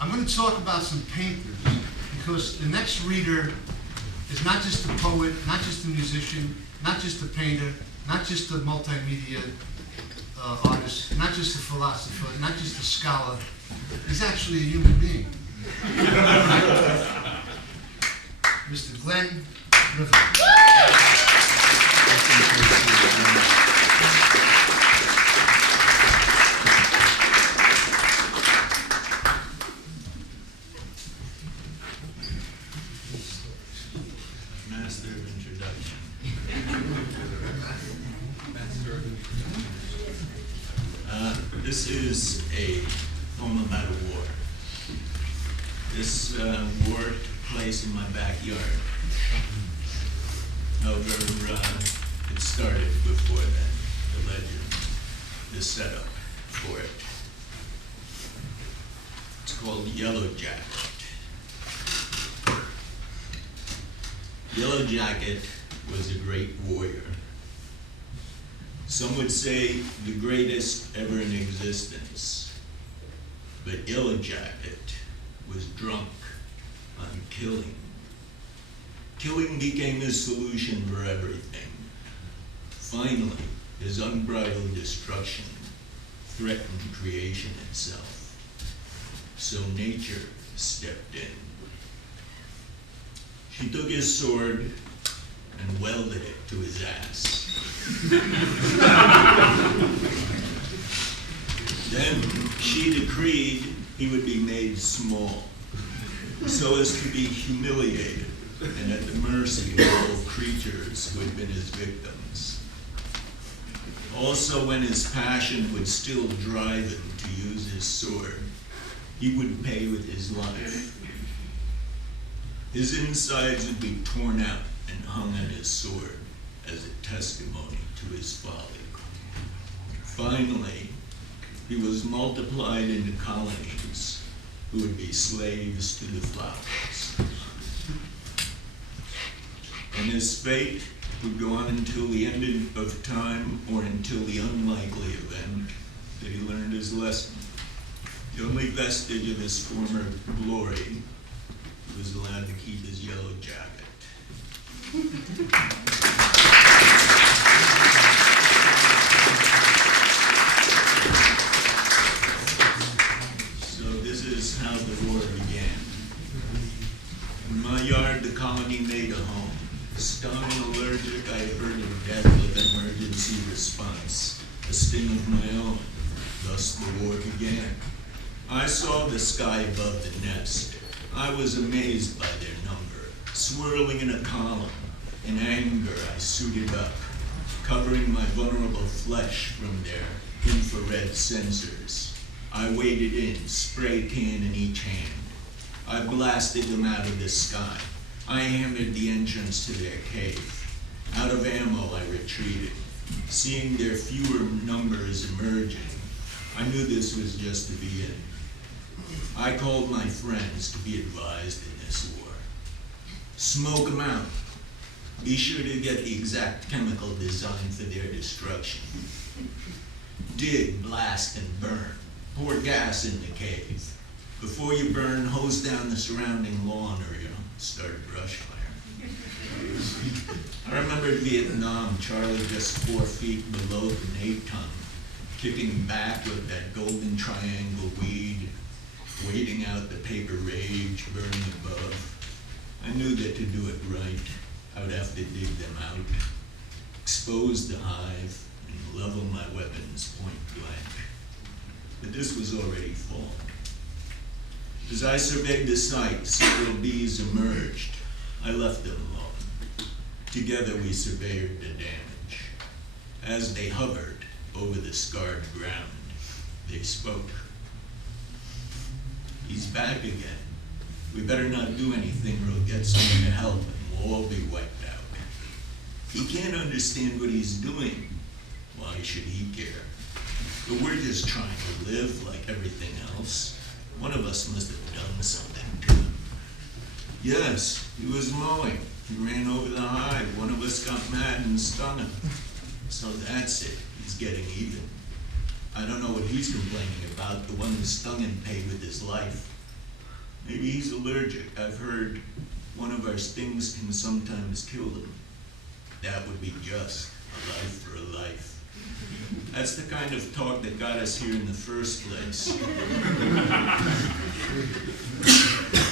I'm going to talk about some painters, because the next reader is not just a poet, not just a musician, not just a painter, not just a multimedia artist, not just a philosopher, not just a scholar. He's actually a human being. Mr. Glen. Master of introduction. This is a poem about a war. This war took place in my backyard. However, it started before then, the legend, the setup for it. It's called Yellow Jacket. Yellow Jacket was a great warrior. Some would say the greatest ever in existence. But Yellow Jacket was drunk on killing. Killing became his solution for everything. Finally, his unbridled destruction threatened creation itself. So nature stepped in. She took his sword and welded it to his ass. Then she decreed he would be made small, so as to be humiliated and at the mercy of all creatures who had been his victims. Also, when his passion would still drive him to use his sword, he would pay with his life. His insides would be torn out and hung on his sword as a testimony to his folly. Finally, he was multiplied into colonies who would be slaves to the flowers. And his fate would go on until the end of time, or until the unlikely event that he learned his lesson. The only vestige of his former glory, he was allowed to keep his yellow jacket. So this is how the war began. In my yard, the colony made a home. Stung and allergic, I heard of death with emergency response, a sting of my own. Thus the war began. I saw the sky above the nest. I was amazed by their number, swirling in a column. In anger, I suited up, covering my vulnerable flesh from their infrared sensors. I waded in, spray can in each hand. I blasted them out of the sky. I hammered the entrance to their cave. Out of ammo, I retreated. Seeing their fewer numbers emerging, I knew this was just the beginning. I called my friends to be advised in this war. Smoke them out. Be sure to get the exact chemical design for their destruction. Dig, blast, and burn. Pour gas in the cave. Before you burn, hose down the surrounding lawn or you'll start a brush fire. I remember Vietnam, Charlie just 4 feet below the Naton, kicking back with that golden triangle weed, waiting out the paper rage burning above. I knew that to do it right, I would have to dig them out, expose the hive, and level my weapons point blank. But this was already fall. As I surveyed the site, several bees emerged. I left them alone. Together we surveyed the damage. As they hovered over the scarred ground, they spoke. He's back again. We better not do anything or he'll get someone to help and we'll all be wiped out. He can't understand what he's doing. Why should he care? But we're just trying to live like everything else. One of us must have done something to him. Yes, he was mowing. He ran over the hive. One of us got mad and stung him. So that's it. He's getting even. I don't know what he's complaining about. The one who stung him paid with his life. Maybe he's allergic. I've heard one of our stings can sometimes kill them. That would be just a life for a life. That's the kind of talk that got us here in the first place.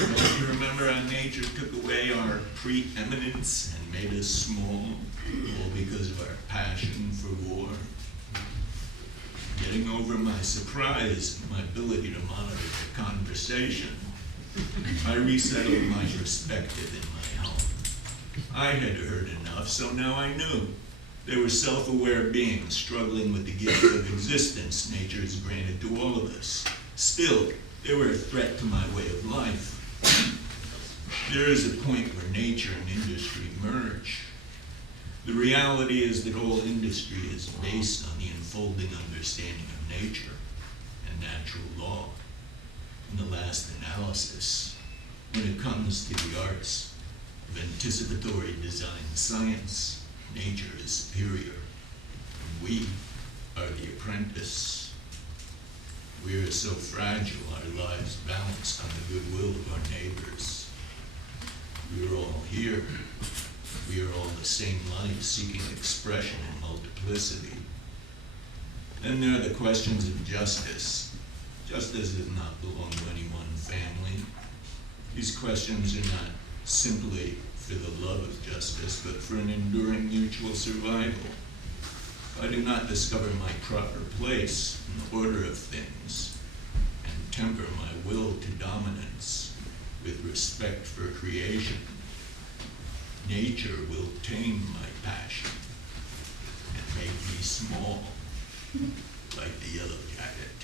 Don't you remember how nature took away our preeminence and made us small, all because of our passion for war? Getting over my surprise and my ability to monitor the conversation, I resettled my perspective in my home. I had heard enough, so now I knew. They were self-aware beings struggling with the gift of existence nature has granted to all of us. Still, they were a threat to my way of life. There is a point where nature and industry merge. The reality is that all industry is based on the unfolding understanding of nature and natural law. In the last analysis, when it comes to the arts of anticipatory design science, nature is superior, and we are the apprentice. We are so fragile, our lives balanced on the goodwill of our neighbors. We are all here. We are all the same life seeking expression in multiplicity. Then there are the questions of justice. Justice does not belong to any one family. These questions are not simply for the love of justice, but for an enduring mutual survival. If I do not discover my proper place in the order of things and temper my will to dominance with respect for creation, nature will tame my passion and make me small, like the yellow jacket.